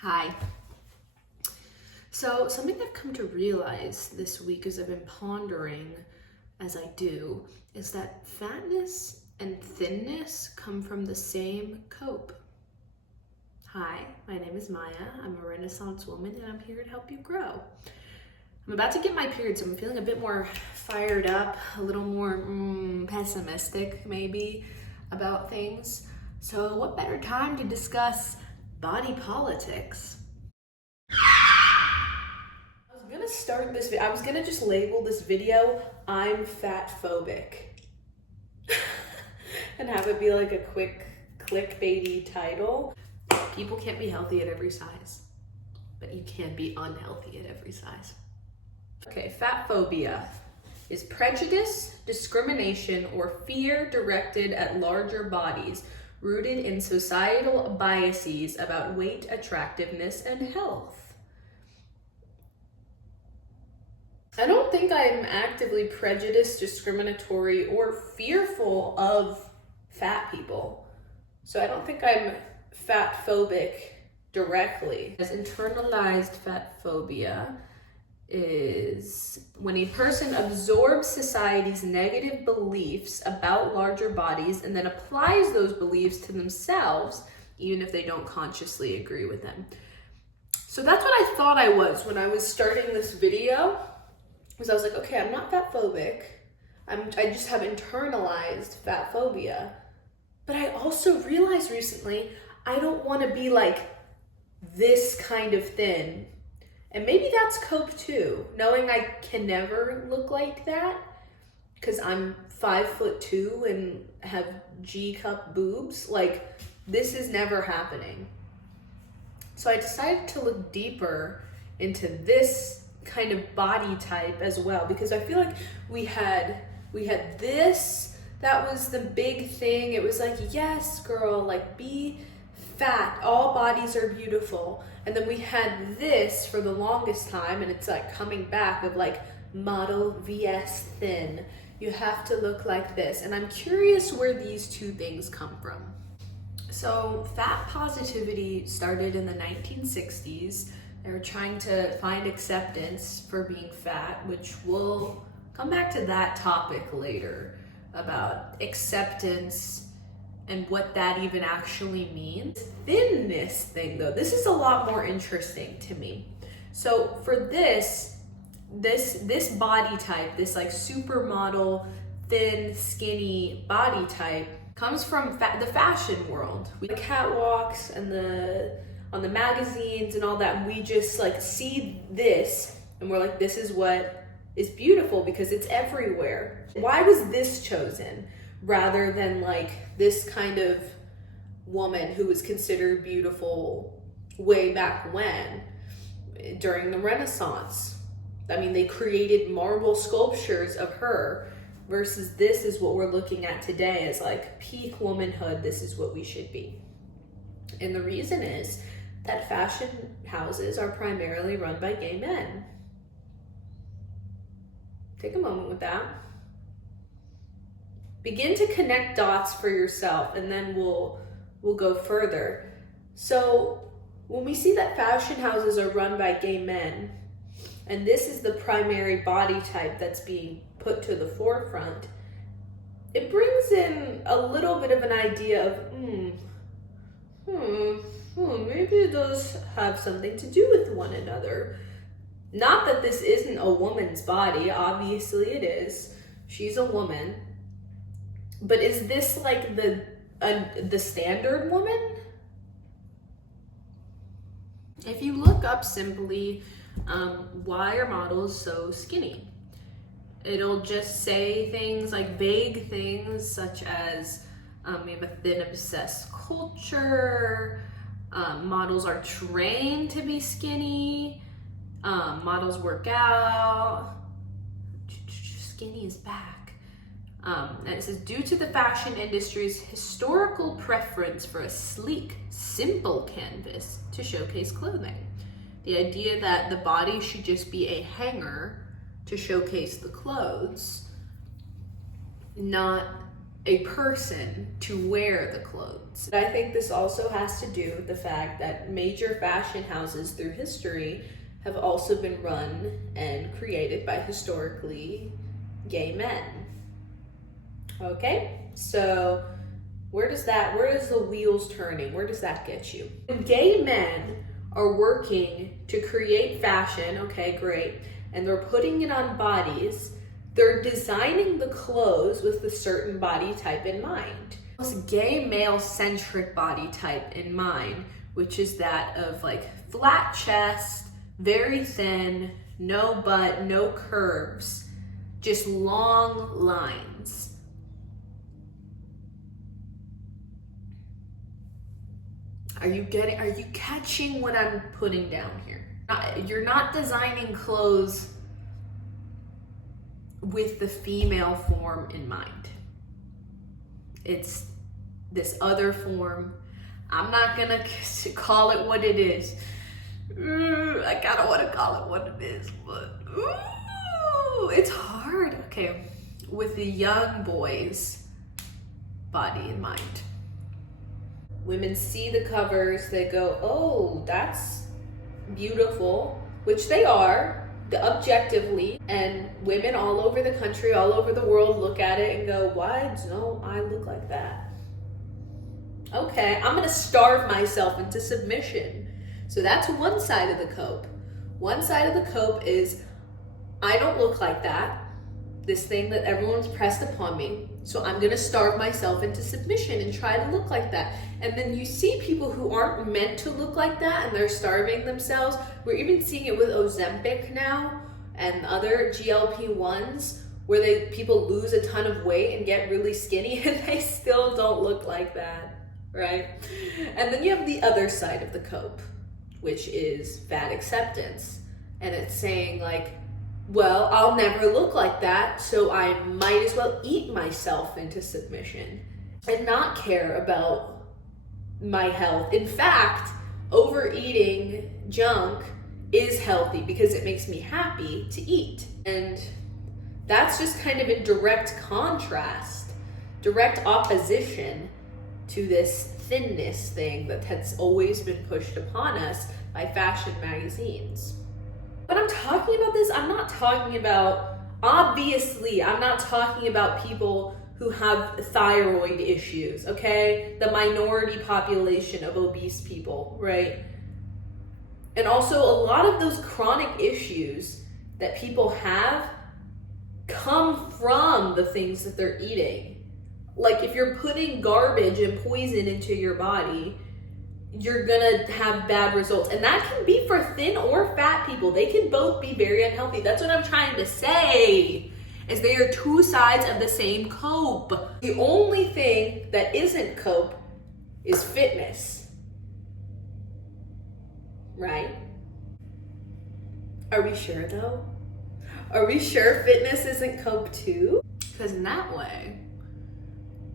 Hi. So something I've come to realize this week as I've been pondering as I do is that fatness and thinness come from the same cope. Hi, my name is Maya. I'm a Renaissance woman and I'm here to help you grow. I'm about to get my period, so I'm feeling a bit more fired up, a little more pessimistic maybe about things. So what better time to discuss body politics? I was gonna just label this video, I'm fat phobic. And have it be like a quick clickbaity title. People can't be healthy at every size, but you can be unhealthy at every size. Okay, fat phobia is prejudice, discrimination, or fear directed at larger bodies, rooted in societal biases about weight, attractiveness, and health. I don't think I'm actively prejudiced, discriminatory, or fearful of fat people. So I don't think I'm fat phobic directly. As internalized fat phobia is when a person absorbs society's negative beliefs about larger bodies and then applies those beliefs to themselves, even if they don't consciously agree with them. So that's what I thought I was when I was starting this video. Because I was like, okay, I'm not fat phobic. I just have internalized fat phobia. But I also realized recently, I don't want to be like this kind of thin. And maybe that's cope too, knowing I can never look like that because I'm 5'2" and have G-cup boobs. Like, this is never happening. So I decided to look deeper into this kind of body type as well, because I feel like we had this, that was the big thing. It was like, yes girl, like be fat, all bodies are beautiful. And then we had this for the longest time, and it's like coming back of like model vs thin, you have to look like this. And I'm curious where these two things come from. So fat positivity started in the 1960s. They were trying to find acceptance for being fat, which we'll come back to that topic later about acceptance and what that even actually means. Thinness thing though, this is a lot more interesting to me. So for this body type, this like supermodel, thin, skinny body type comes from the fashion world. We catwalks and on the magazines and all that, and we just like see this and we're like, this is what is beautiful because it's everywhere. Why was this chosen rather than like this kind of woman who was considered beautiful way back when, during the Renaissance? I mean, they created marble sculptures of her versus this is what we're looking at today as like peak womanhood. This is what we should be. And the reason is that fashion houses are primarily run by gay men. Take a moment with that. Begin to connect dots for yourself, and then we'll go further. So when we see that fashion houses are run by gay men, and this is the primary body type that's being put to the forefront, it brings in a little bit of an idea of, maybe it does have something to do with one another. Not that this isn't a woman's body, obviously it is. She's a woman. But is this like the standard woman? If you look up simply, why are models so skinny? It'll just say things like vague things such as we have a thin obsessed culture, models are trained to be skinny, models work out, skinny is back. And it says, due to the fashion industry's historical preference for a sleek, simple canvas to showcase clothing. The idea that the body should just be a hanger to showcase the clothes, not a person to wear the clothes. I think this also has to do with the fact that major fashion houses through history have also been run and created by historically gay men. Okay, so where does the wheels turning, where does that get you? When gay men are working to create fashion, okay, great, and they're putting it on bodies, they're designing the clothes with a certain body type in mind. This gay male-centric body type in mind, which is that of like flat chest, very thin, no butt, no curves, just long lines. Are you catching what I'm putting down here? You're not designing clothes with the female form in mind. It's this other form. I'm not gonna call it what it is. I kind of want to call it what it is, but it's hard. Okay, with the young boy's body in mind. Women see the covers, they go, oh, that's beautiful, which they are, objectively, and women all over the country, all over the world look at it and go, why don't I look like that? Okay, I'm gonna starve myself into submission. So that's one side of the cope. One side of the cope is, I don't look like that, this thing that everyone's pressed upon me, so I'm gonna starve myself into submission and try to look like that. And then you see people who aren't meant to look like that and they're starving themselves. We're even seeing it with Ozempic now and other GLP-1s where people lose a ton of weight and get really skinny and they still don't look like that, right? And then you have the other side of the cope, which is fat acceptance. And it's saying like, well, I'll never look like that, so I might as well eat myself into submission and not care about my health. In fact, overeating junk is healthy because it makes me happy to eat. And that's just kind of in direct contrast, direct opposition to this thinness thing that has always been pushed upon us by fashion magazines. When I'm talking about this, I'm not talking about, obviously, I'm not talking about people who have thyroid issues, okay? The minority population of obese people, right? And also a lot of those chronic issues that people have come from the things that they're eating. Like if you're putting garbage and poison into your body, you're gonna have bad results. And that can be for thin or fat people. They can both be very unhealthy. That's what I'm trying to say, is they are two sides of the same cope. The only thing that isn't cope is fitness, right? Are we sure though? Are we sure fitness isn't cope too? Because in that way,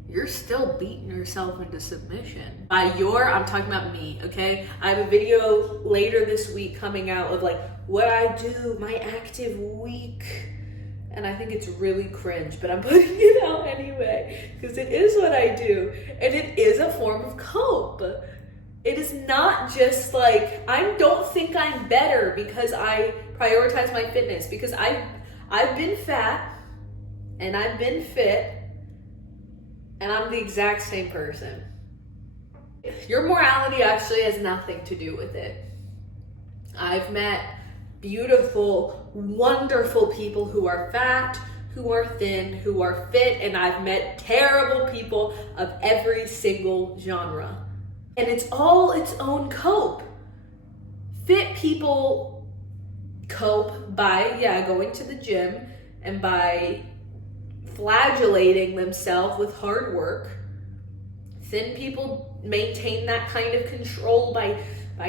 you're still beating yourself into submission. By I'm talking about me, okay? I have a video later this week coming out of like what I do, my active week. And I think it's really cringe, but I'm putting it out anyway because it is what I do. And it is a form of cope. It is not just like, I don't think I'm better because I prioritize my fitness, because I've been fat and I've been fit and I'm the exact same person. Your morality actually has nothing to do with it. I've met beautiful, wonderful people who are fat, who are thin, who are fit, and I've met terrible people of every single genre. And it's all its own cope. Fit people cope by, going to the gym and by flagellating themselves with hard work. Thin people maintain that kind of control by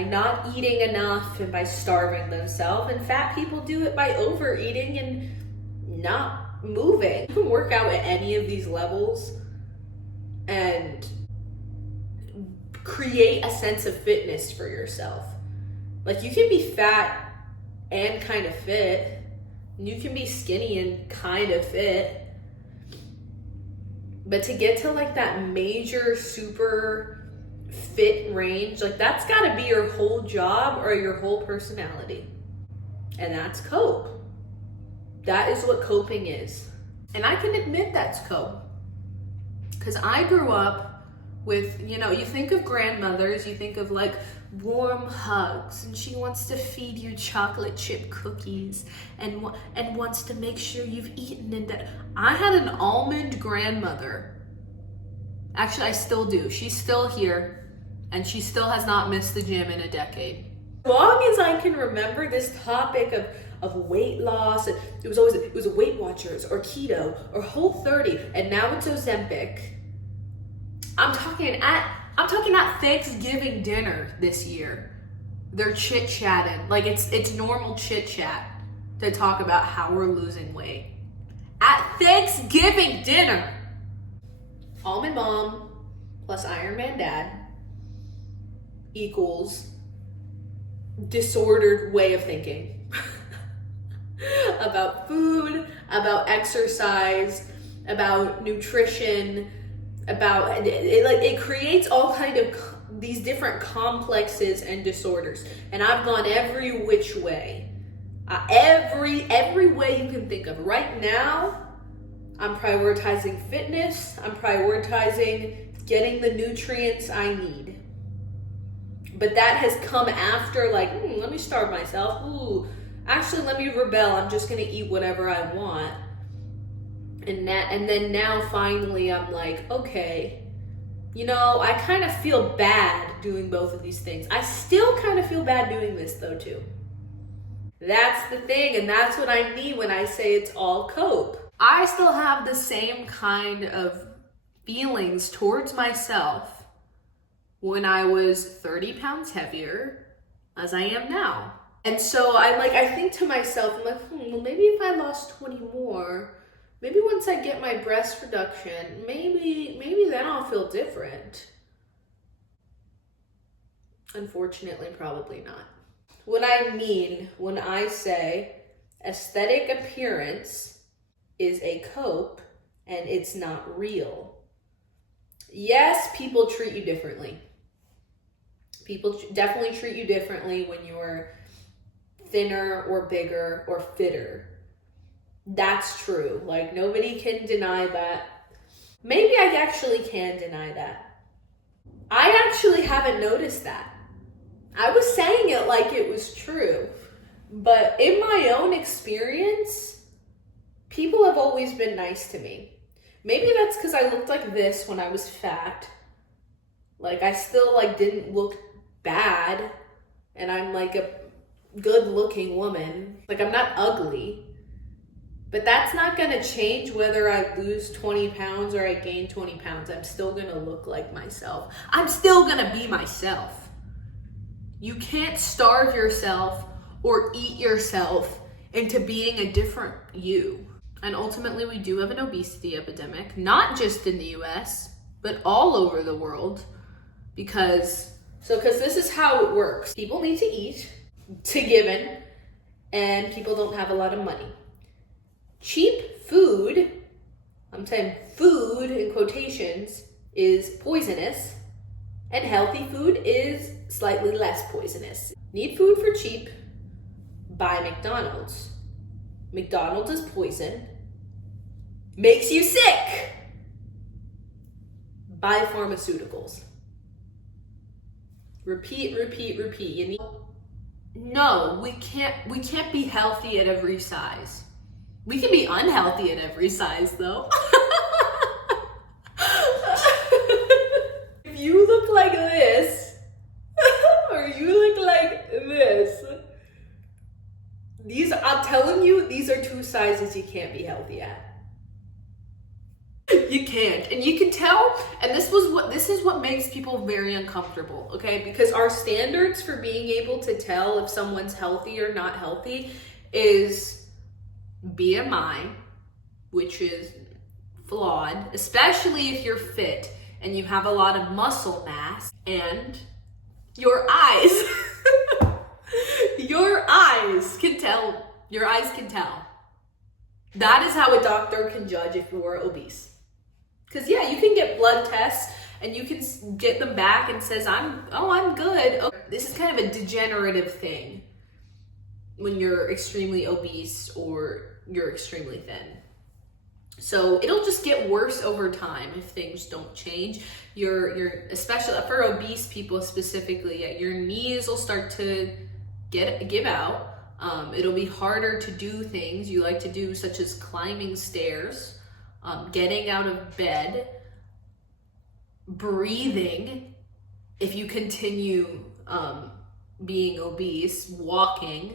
not eating enough and by starving themselves. And fat people do it by overeating and not moving. You can work out at any of these levels and create a sense of fitness for yourself. Like, you can be fat and kind of fit. You can be skinny and kind of fit. But to get to like that major super fit range, like that's gotta be your whole job or your whole personality. And that's cope. That is what coping is. And I can admit that's cope. Because I grew up with, you know, you think of grandmothers, you think of like warm hugs, and she wants to feed you chocolate chip cookies and wants to make sure you've eaten. And I had an almond grandmother. Actually, I still do. She's still here, and she still has not missed the gym in a decade. As long as I can remember this topic of weight loss, it was Weight Watchers or keto or Whole30, and now it's Ozempic. I'm talking at Thanksgiving dinner this year. They're chit-chatting. Like it's normal chit-chat to talk about how we're losing weight. At Thanksgiving dinner. Almond mom plus Iron Man dad equals disordered way of thinking. About food, about exercise, about nutrition, about it creates all kind of these different complexes and disorders. And I've gone every which way, every way you can think of. Right now, I'm prioritizing fitness. I'm prioritizing getting the nutrients I need. But that has come after let me starve myself. Ooh, actually, let me rebel. I'm just gonna eat whatever I want. And then now finally I'm like, okay, you know, I kind of feel bad doing both of these things. I still kind of feel bad doing this though too. That's the thing, and that's what I mean when I say it's all cope. I still have the same kind of feelings towards myself when I was 30 pounds heavier as I am now. And so I think to myself, I'm like, well, maybe if I lost 20 more, maybe once I get my breast reduction, maybe then I'll feel different. Unfortunately, probably not. What I mean when I say aesthetic appearance is a cope and it's not real. Yes, people treat you differently. People definitely treat you differently when you're thinner or bigger or fitter. That's true. Like, nobody can deny that. Maybe I actually can deny that. I actually haven't noticed that. I was saying it like it was true. But in my own experience, people have always been nice to me. Maybe that's because I looked like this when I was fat. Like, I still didn't look bad. And I'm like a good looking woman. Like, I'm not ugly. But that's not gonna change whether I lose 20 pounds or I gain 20 pounds. I'm still gonna look like myself. I'm still gonna be myself. You can't starve yourself or eat yourself into being a different you. And ultimately, we do have an obesity epidemic, not just in the US, but all over the world. Because this is how it works. People need to eat, to given, and people don't have a lot of money. Cheap food, I'm saying food in quotations, is poisonous, and healthy food is slightly less poisonous. Need food for cheap? Buy McDonald's. McDonald's is poison. Makes you sick. Buy pharmaceuticals. Repeat. You need. No, we can't be healthy at every size. We can be unhealthy at every size, though. If you look like this, or you look like this, I'm telling you, these are two sizes you can't be healthy at. You can't. And you can tell, and this is what makes people very uncomfortable, okay? Because our standards for being able to tell if someone's healthy or not healthy is BMI, which is flawed, especially if you're fit and you have a lot of muscle mass, and your eyes. Your eyes can tell. Your eyes can tell. That is how a doctor can judge if you are obese. Because yeah, you can get blood tests and you can get them back and says, I'm good. Oh, this is kind of a degenerative thing when you're extremely obese or you're extremely thin. So it'll just get worse over time if things don't change. Your especially for obese people specifically, your knees will start to give out. It'll be harder to do things you like to do, such as climbing stairs, getting out of bed, breathing. If you continue being obese, walking.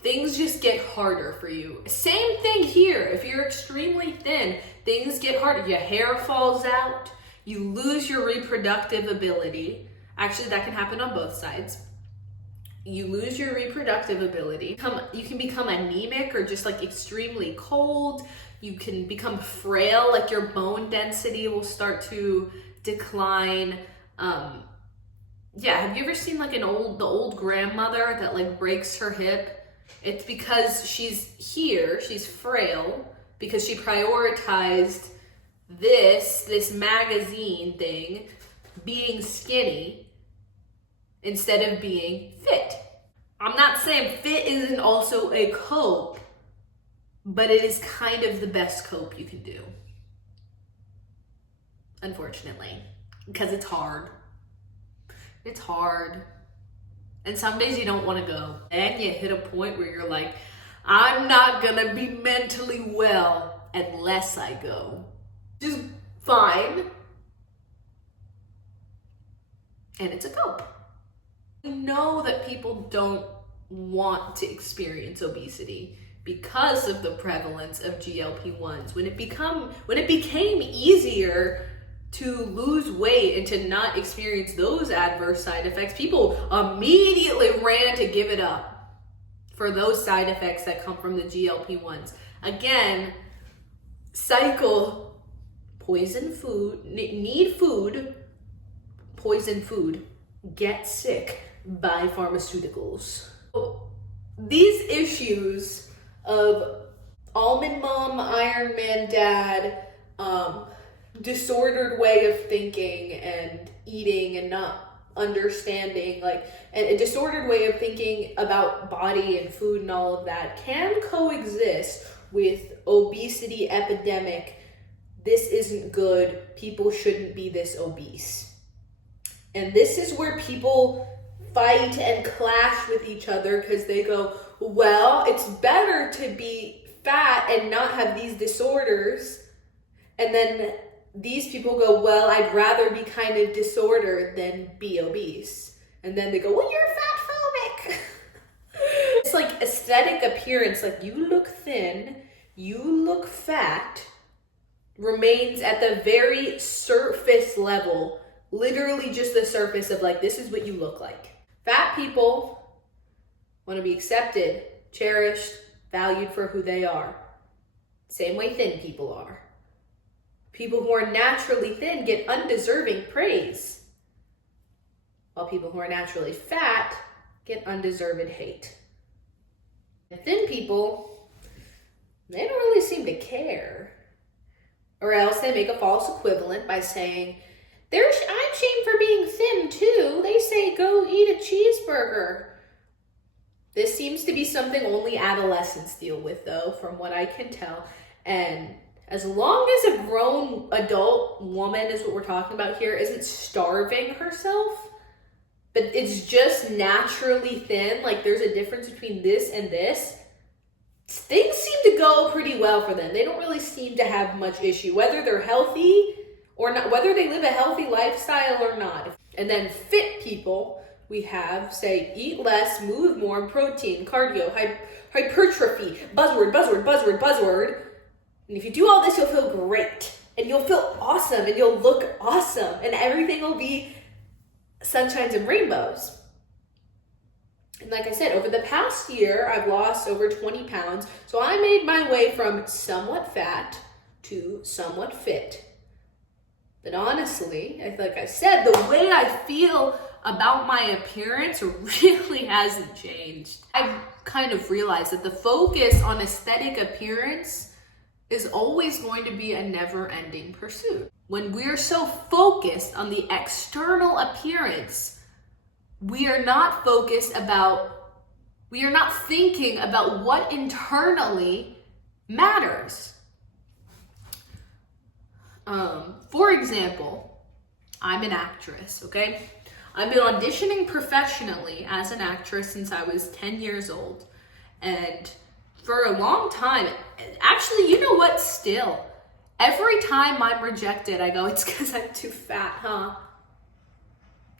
Things just get harder for you. Same thing here. If you're extremely thin, things get harder. Your hair falls out. You lose your reproductive ability. Actually, that can happen on both sides. You lose your reproductive ability. You can become anemic or just like extremely cold. You can become frail, like your bone density will start to decline. Have you ever seen like the old grandmother that like breaks her hip? It's because she's frail, because she prioritized this magazine thing, being skinny, instead of being fit. I'm not saying fit isn't also a cope, but it is kind of the best cope you can do. Unfortunately, because it's hard. It's hard. And some days you don't want to go. And you hit a point where you're like, I'm not gonna be mentally well unless I go. Just fine. And it's a cope. We know that people don't want to experience obesity because of the prevalence of GLP-1s. When it became easier to lose weight and to not experience those adverse side effects, people immediately ran to give it up for those side effects that come from the GLP-1s. Again, cycle, poison food, need food, poison food, get sick, buy pharmaceuticals. These issues of almond mom, Iron Man dad, disordered way of thinking and eating and not understanding, and a disordered way of thinking about body and food and all of that can coexist with obesity epidemic. This isn't good. People shouldn't be this obese. And this is where people fight and clash with each other, because they go, well, it's better to be fat and not have these disorders. And then these people go, well, I'd rather be kind of disordered than be obese. And then they go, well, you're fat phobic. It's like aesthetic appearance, like you look thin, you look fat, remains at the very surface level, literally just the surface of like, this is what you look like. Fat people want to be accepted, cherished, valued for who they are. Same way thin people are. People who are naturally thin get undeserving praise, while people who are naturally fat get undeserved hate. And thin people, they don't really seem to care. Or else they make a false equivalent by saying, I'm shamed for being thin too. They say go eat a cheeseburger. This seems to be something only adolescents deal with, though, from what I can tell. And as long as a grown adult woman, is what we're talking about here, isn't starving herself, but it's just naturally thin, like there's a difference between this and this, things seem to go pretty well for them. They don't really seem to have much issue, whether they're healthy or not, whether they live a healthy lifestyle or not. And then fit people, we have, say, eat less, move more, protein, cardio, hypertrophy, buzzword. And if you do all this, you'll feel great. And you'll feel awesome. And you'll look awesome. And everything will be sunshines and rainbows. And like I said, over the past year, I've lost over 20 pounds. So I made my way from somewhat fat to somewhat fit. But honestly, like I said, the way I feel about my appearance really hasn't changed. I've kind of realized that the focus on aesthetic appearance is always going to be a never-ending pursuit. When we're so focused on the external appearance, we are not thinking about what internally matters. For example, I'm an actress, okay? I've been auditioning professionally as an actress since I was 10 years old. And for a long time, actually, you know what, still, every time I'm rejected, I go, it's because I'm too fat, huh?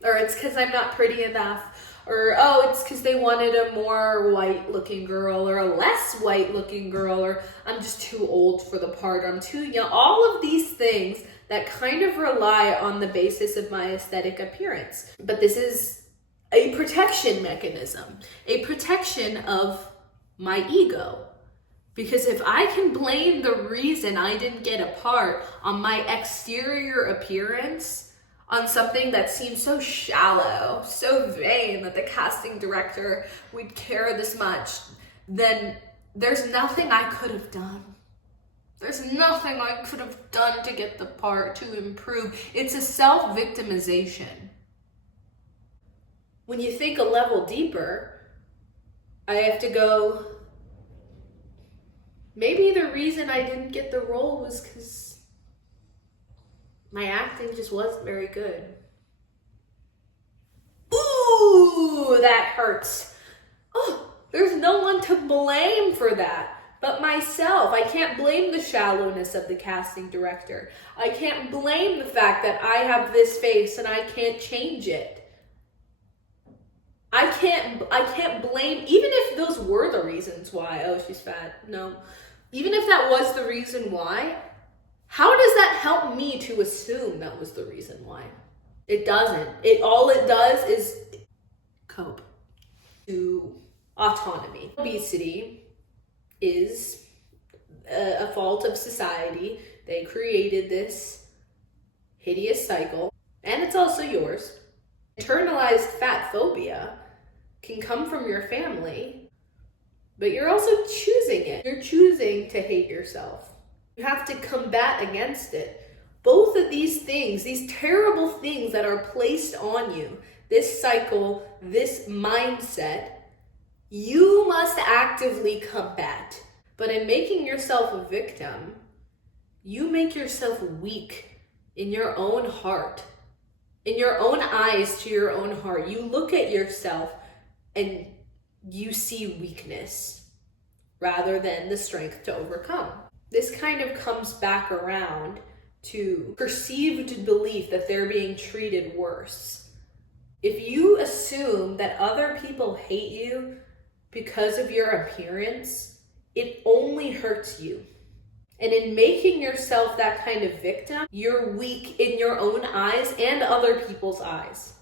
Or it's because I'm not pretty enough. Or, oh, it's because they wanted a more white-looking girl or a less white-looking girl, or I'm just too old for the part, or I'm too young. All of these things that kind of rely on the basis of my aesthetic appearance. But this is a protection mechanism, a protection of my ego. Because if I can blame the reason I didn't get a part on my exterior appearance, on something that seems so shallow, so vain that the casting director would care this much, then there's nothing I could have done. There's nothing I could have done to get the part, to improve. It's a self-victimization. When you think a level deeper, I have to go, maybe the reason I didn't get the role was because my acting just wasn't very good. Ooh, that hurts. Oh, there's no one to blame for that but myself. I can't blame the shallowness of the casting director. I can't blame the fact that I have this face and I can't change it. I can't blame, even if those were the reasons why, oh, she's fat, no. Even if that was the reason why, how does that help me to assume that was the reason why? It doesn't. All it does is cope to autonomy. Obesity is a fault of society. They created this hideous cycle, and it's also yours. Internalized fat phobia can come from your family, but you're also choosing it. You're choosing to hate yourself. You have to combat against it. Both of these things, these terrible things that are placed on you, this cycle, this mindset, you must actively combat. But in making yourself a victim, you make yourself weak in your own heart, in your own eyes to your own heart. You look at yourself and you see weakness rather than the strength to overcome. This kind of comes back around to perceived belief that they're being treated worse. If you assume that other people hate you because of your appearance, it only hurts you. And in making yourself that kind of victim, you're weak in your own eyes and other people's eyes.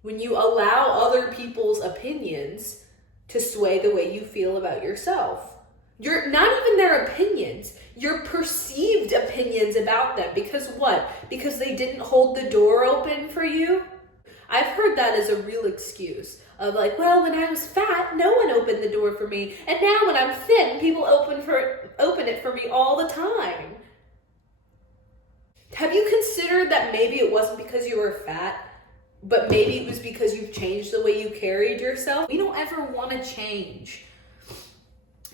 When you allow other people's opinions to sway the way you feel about yourself. You're not even their opinions, your perceived opinions about them. Because what? Because they didn't hold the door open for you? I've heard that as a real excuse of like, well, when I was fat, no one opened the door for me. And now when I'm thin, people open it for me all the time. Have you considered that maybe it wasn't because you were fat, but maybe it was because you've changed the way you carried yourself? We don't ever want to change.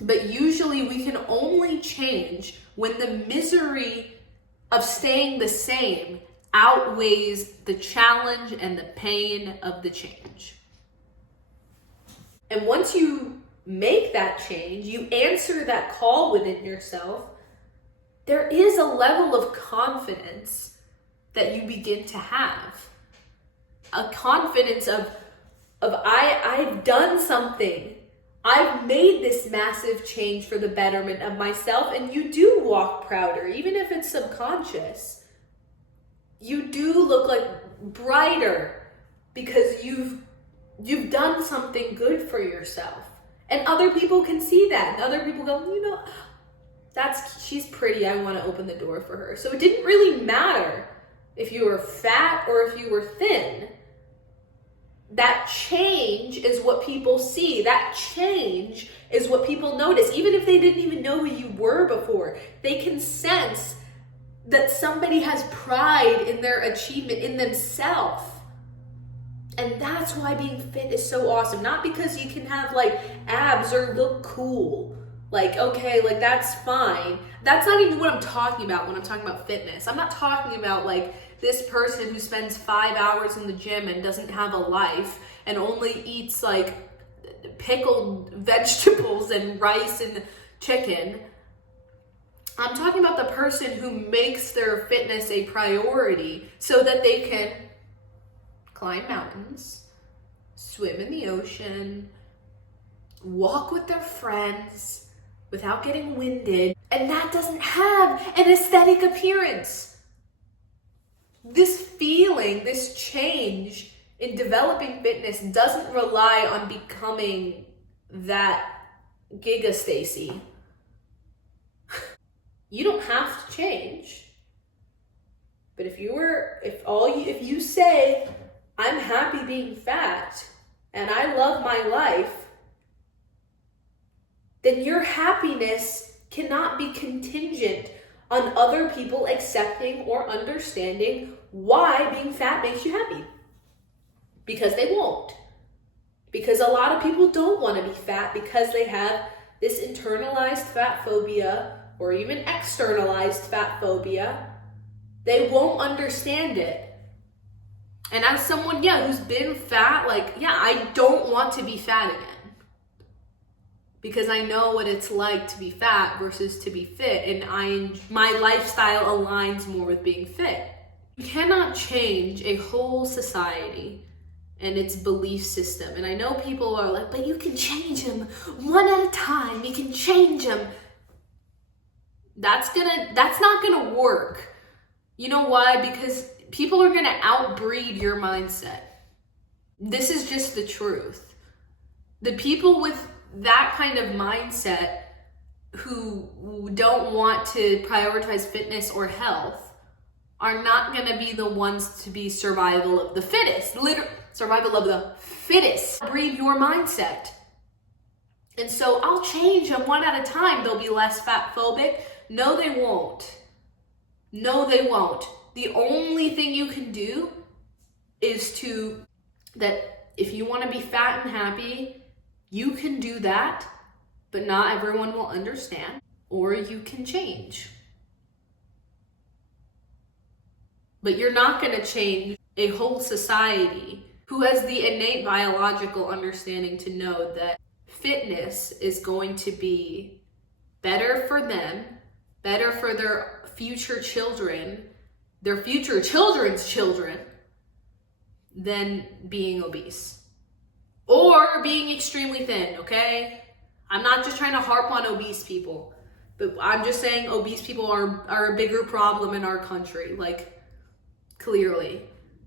But usually we can only change when the misery of staying the same outweighs the challenge and the pain of the change. And once you make that change, you answer that call within yourself, there is a level of confidence that you begin to have. A confidence of I've done something. I've made this massive change for the betterment of myself, and you do walk prouder, even if it's subconscious. You do look like brighter because you've done something good for yourself. And other people can see that. And other people go, you know, she's pretty, I want to open the door for her. So it didn't really matter if you were fat or if you were thin. That change is what people see. That change is what people notice. Even if they didn't even know who you were before, they can sense that somebody has pride in their achievement in themselves. And that's why being fit is so awesome. Not because you can have like abs or look cool. Like, okay, like that's fine. That's not even what I'm talking about when I'm talking about fitness. I'm not talking about like this person who spends 5 hours in the gym and doesn't have a life and only eats like pickled vegetables and rice and chicken. I'm talking about the person who makes their fitness a priority so that they can climb mountains, swim in the ocean, walk with their friends without getting winded, and that doesn't have an aesthetic appearance. This feeling, this change in developing fitness doesn't rely on becoming that Giga Stacy. You don't have to change. But if you say, I'm happy being fat and I love my life, then your happiness cannot be contingent on other people accepting or understanding why being fat makes you happy. Because they won't. Because a lot of people don't want to be fat because they have this internalized fat phobia or even externalized fat phobia. They won't understand it. And as someone, who's been fat, I don't want to be fat again. Because I know what it's like to be fat versus to be fit, and my lifestyle aligns more with being fit. You cannot change a whole society and its belief system. And I know people are like, but you can change them one at a time. You can change them. That's not gonna work. You know why? Because people are gonna outbreed your mindset. This is just the truth. The people with that kind of mindset who don't want to prioritize fitness or health are not going to be the ones to be survival of the fittest. Survival of the fittest. Breed your mindset. And so I'll change them one at a time. They'll be less fat phobic. No, they won't. No, they won't. The only thing you can do is that if you want to be fat and happy, you can do that, but not everyone will understand, or you can change. But you're not going to change a whole society who has the innate biological understanding to know that fitness is going to be better for them, better for their future children, their future children's children, than being obese. Or being extremely thin, okay? I'm not just trying to harp on obese people, but I'm just saying obese people are a bigger problem in our country, clearly,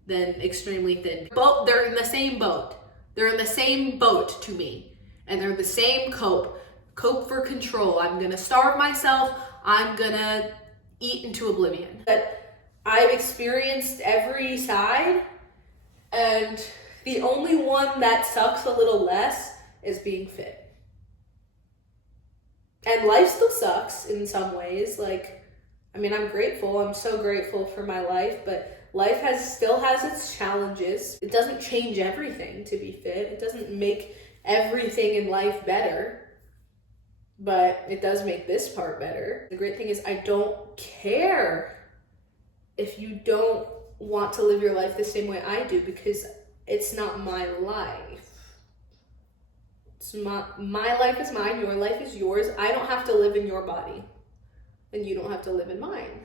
than extremely thin. They're in the same boat. They're in the same boat to me. And they're the same cope for control. I'm gonna starve myself. I'm gonna eat into oblivion. But I've experienced every side, and the only one that sucks a little less is being fit. And life still sucks in some ways. I'm grateful. I'm so grateful for my life, but life still has its challenges. It doesn't change everything to be fit. It doesn't make everything in life better, but it does make this part better. The great thing is I don't care if you don't want to live your life the same way I do, because it's not my life. It's my life is mine, your life is yours. I don't have to live in your body, and you don't have to live in mine.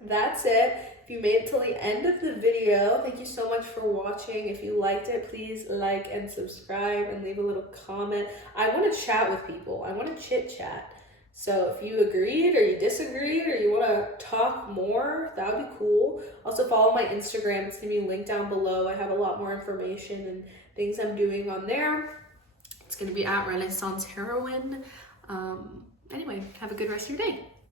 That's it. If you made it till the end of the video, thank you so much for watching. If you liked it, please like and subscribe and leave a little comment. I want to chat with people. I want to chit chat. So if you agreed or you disagreed or you want to talk more, that would be cool. Also follow my Instagram. It's going to be linked down below. I have a lot more information and things I'm doing on there. It's going to be at Renaissance Heroine. Anyway, have a good rest of your day.